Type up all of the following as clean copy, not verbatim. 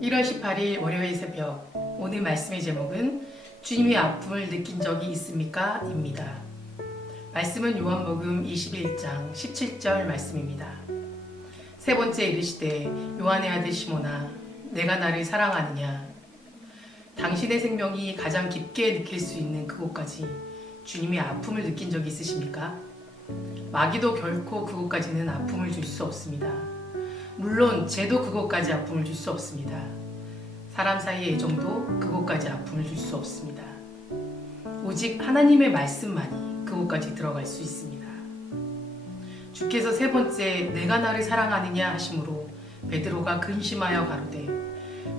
1월 18일 월요일 새벽, 오늘 말씀의 제목은 주님의 아픔을 느낀 적이 있습니까? 입니다. 말씀은 요한복음 21장 17절 말씀입니다. 세 번째 이르시되 요한의 아들 시몬아 내가 나를 사랑하느냐. 당신의 생명이 가장 깊게 느낄 수 있는 그곳까지 주님의 아픔을 느낀 적이 있으십니까? 마귀도 결코 그곳까지는 아픔을 줄 수 없습니다. 물론 죄도 그곳까지 아픔을 줄 수 없습니다. 사람 사이의 애정도 그곳까지 아픔을 줄 수 없습니다. 오직 하나님의 말씀만이 그곳까지 들어갈 수 있습니다. 주께서 세 번째 내가 나를 사랑하느냐 하심으로 베드로가 근심하여 가로되,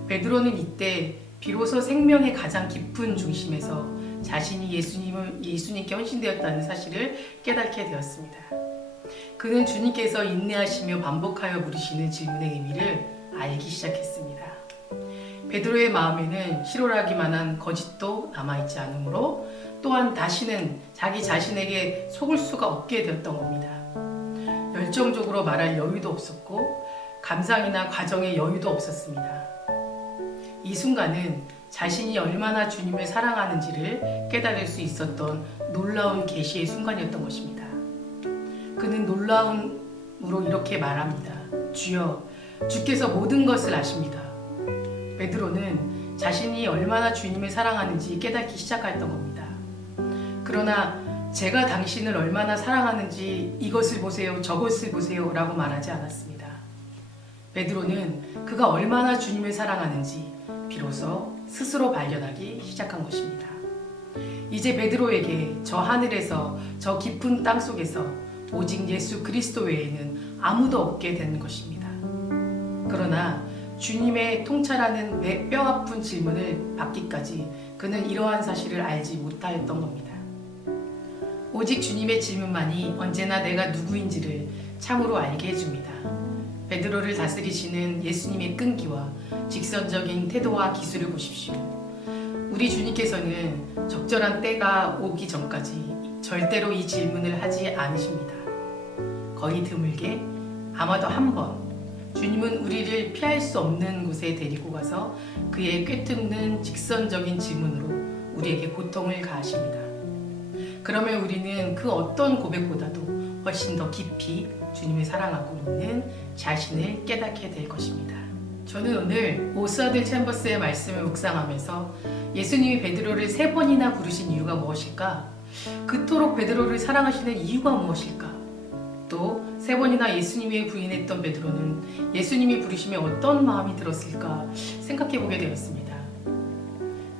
베드로는 이때 비로소 생명의 가장 깊은 중심에서 자신이 예수님께 헌신되었다는 사실을 깨닫게 되었습니다. 그는 주님께서 인내하시며 반복하여 물으시는 질문의 의미를 알기 시작했습니다. 베드로의 마음에는 희로라기만 한 거짓도 남아있지 않으므로 또한 다시는 자기 자신에게 속을 수가 없게 되었던 겁니다. 열정적으로 말할 여유도 없었고 감상이나 과정의 여유도 없었습니다. 이 순간은 자신이 얼마나 주님을 사랑하는지를 깨달을 수 있었던 놀라운 계시의 순간이었던 것입니다. 그는 놀라움으로 이렇게 말합니다. 주여, 주께서 모든 것을 아십니다. 베드로는 자신이 얼마나 주님을 사랑하는지 깨닫기 시작했던 겁니다. 그러나 제가 당신을 얼마나 사랑하는지 이것을 보세요, 저것을 보세요 라고 말하지 않았습니다. 베드로는 그가 얼마나 주님을 사랑하는지 비로소 스스로 발견하기 시작한 것입니다. 이제 베드로에게 저 하늘에서 저 깊은 땅 속에서 오직 예수 그리스도 외에는 아무도 없게 된 것입니다. 그러나 주님의 통찰하는 뼈아픈 질문을 받기까지 그는 이러한 사실을 알지 못하였던 겁니다. 오직 주님의 질문만이 언제나 내가 누구인지를 참으로 알게 해줍니다. 베드로를 다스리시는 예수님의 끈기와 직선적인 태도와 기술을 보십시오. 우리 주님께서는 적절한 때가 오기 전까지 절대로 이 질문을 하지 않으십니다. 거의 드물게, 아마도 한 번, 주님은 우리를 피할 수 없는 곳에 데리고 가서 그의 꿰뚫는 직선적인 질문으로 우리에게 고통을 가하십니다. 그러면 우리는 그 어떤 고백보다도 훨씬 더 깊이 주님을 사랑하고 있는 자신을 깨닫게 될 것입니다. 저는 오늘 오스와드 챔버스의 말씀을 묵상하면서 예수님이 베드로를 3번이나 부르신 이유가 무엇일까? 그토록 베드로를 사랑하시는 이유가 무엇일까? 또 3번이나 예수님이 부인했던 베드로는 예수님이 부르심에 어떤 마음이 들었을까 생각해보게 되었습니다.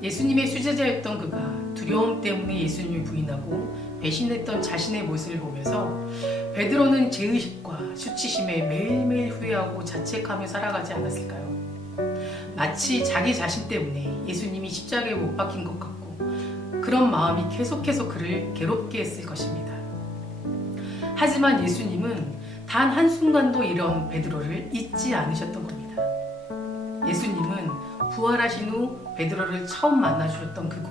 예수님의 수제자였던 그가 두려움 때문에 예수님을 부인하고 배신했던 자신의 모습을 보면서 베드로는 죄의식과 수치심에 매일매일 후회하고 자책하며 살아가지 않았을까요? 마치 자기 자신 때문에 예수님이 십자가에 못 박힌 것 같고 그런 마음이 계속해서 그를 괴롭게 했을 것입니다. 하지만 예수님은 단 한순간도 이런 베드로를 잊지 않으셨던 겁니다. 예수님은 부활하신 후 베드로를 처음 만나주셨던 그곳,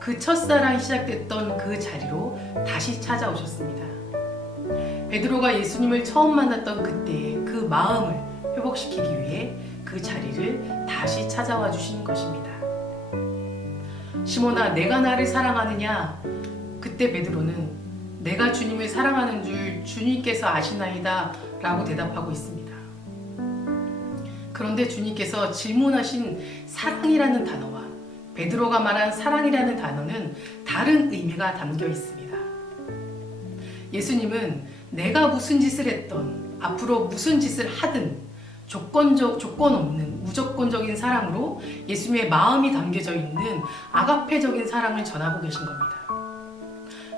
그 첫사랑이 시작됐던 그 자리로 다시 찾아오셨습니다. 베드로가 예수님을 처음 만났던 그때의 그 마음을 회복시키기 위해 그 자리를 다시 찾아와 주신 것입니다. 시몬아, 내가 나를 사랑하느냐? 그때 베드로는 내가 주님을 사랑하는 줄 주님께서 아시나이다 라고 대답하고 있습니다. 그런데 주님께서 질문하신 사랑이라는 단어와 베드로가 말한 사랑이라는 단어는 다른 의미가 담겨 있습니다. 예수님은 내가 무슨 짓을 했던, 앞으로 무슨 짓을 하든 조건 없는 무조건적인 사랑으로 예수님의 마음이 담겨져 있는 아가페적인 사랑을 전하고 계신 겁니다.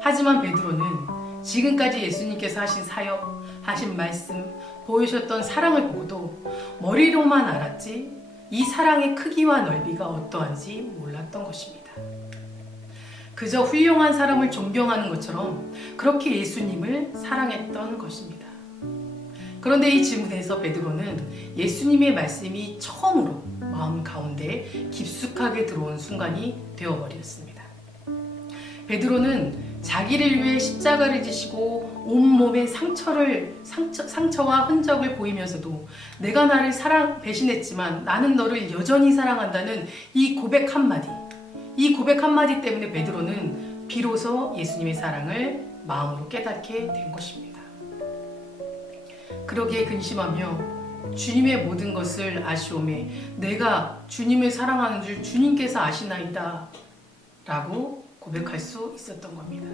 하지만 베드로는 지금까지 예수님께서 하신 사역, 하신 말씀, 보여주셨던 사랑을 보고도 머리로만 알았지 이 사랑의 크기와 넓이가 어떠한지 몰랐던 것입니다. 그저 훌륭한 사람을 존경하는 것처럼 그렇게 예수님을 사랑했던 것입니다. 그런데 이 질문에서 베드로는 예수님의 말씀이 처음으로 마음 가운데 깊숙하게 들어온 순간이 되어버렸습니다. 베드로는 자기를 위해 십자가를 지시고 온몸에 상처와 흔적을 보이면서도 내가 나를 배신했지만 나는 너를 여전히 사랑한다는 이 고백 한마디, 이 고백 한마디 때문에 베드로는 비로소 예수님의 사랑을 마음으로 깨닫게 된 것입니다. 그러기에 근심하며 주님의 모든 것을 아시오매 내가 주님을 사랑하는 줄 주님께서 아시나이다 라고 고백할 수 있었던 겁니다.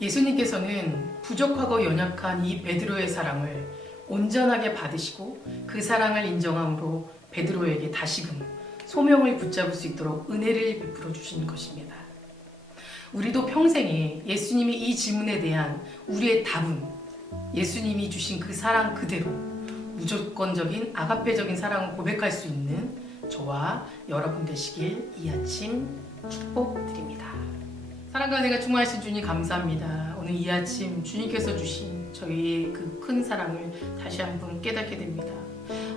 예수님께서는 부족하고 연약한 이 베드로의 사랑을 온전하게 받으시고 그 사랑을 인정함으로 베드로에게 다시금 소명을 붙잡을 수 있도록 은혜를 베풀어 주신 것입니다. 우리도 평생에 예수님의 이 질문에 대한 우리의 답은 예수님이 주신 그 사랑 그대로 무조건적인 아가페적인 사랑을 고백할 수 있는 저와 여러분 되시길 이 아침 축복드립니다. 사랑과 은혜가 충만하신 주님 감사합니다. 오늘 이 아침 주님께서 주신 저희의 그 큰 사랑을 다시 한번 깨닫게 됩니다.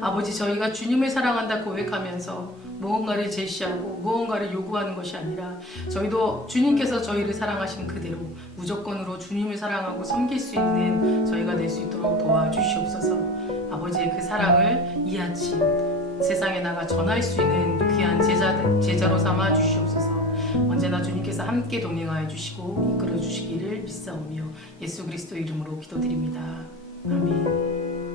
아버지, 저희가 주님을 사랑한다 고백하면서 무언가를 제시하고 무언가를 요구하는 것이 아니라 저희도 주님께서 저희를 사랑하신 그대로 무조건으로 주님을 사랑하고 섬길 수 있는 저희가 될 수 있도록 도와주시옵소서. 아버지의 그 사랑을 이 아침 세상에 나가 전할 수 있는 귀한 제자로 삼아 주시옵소서. 언제나 주님께서 함께 동행하여 주시고 이끌어 주시기를 믿사오며 예수 그리스도 이름으로 기도드립니다. 아멘.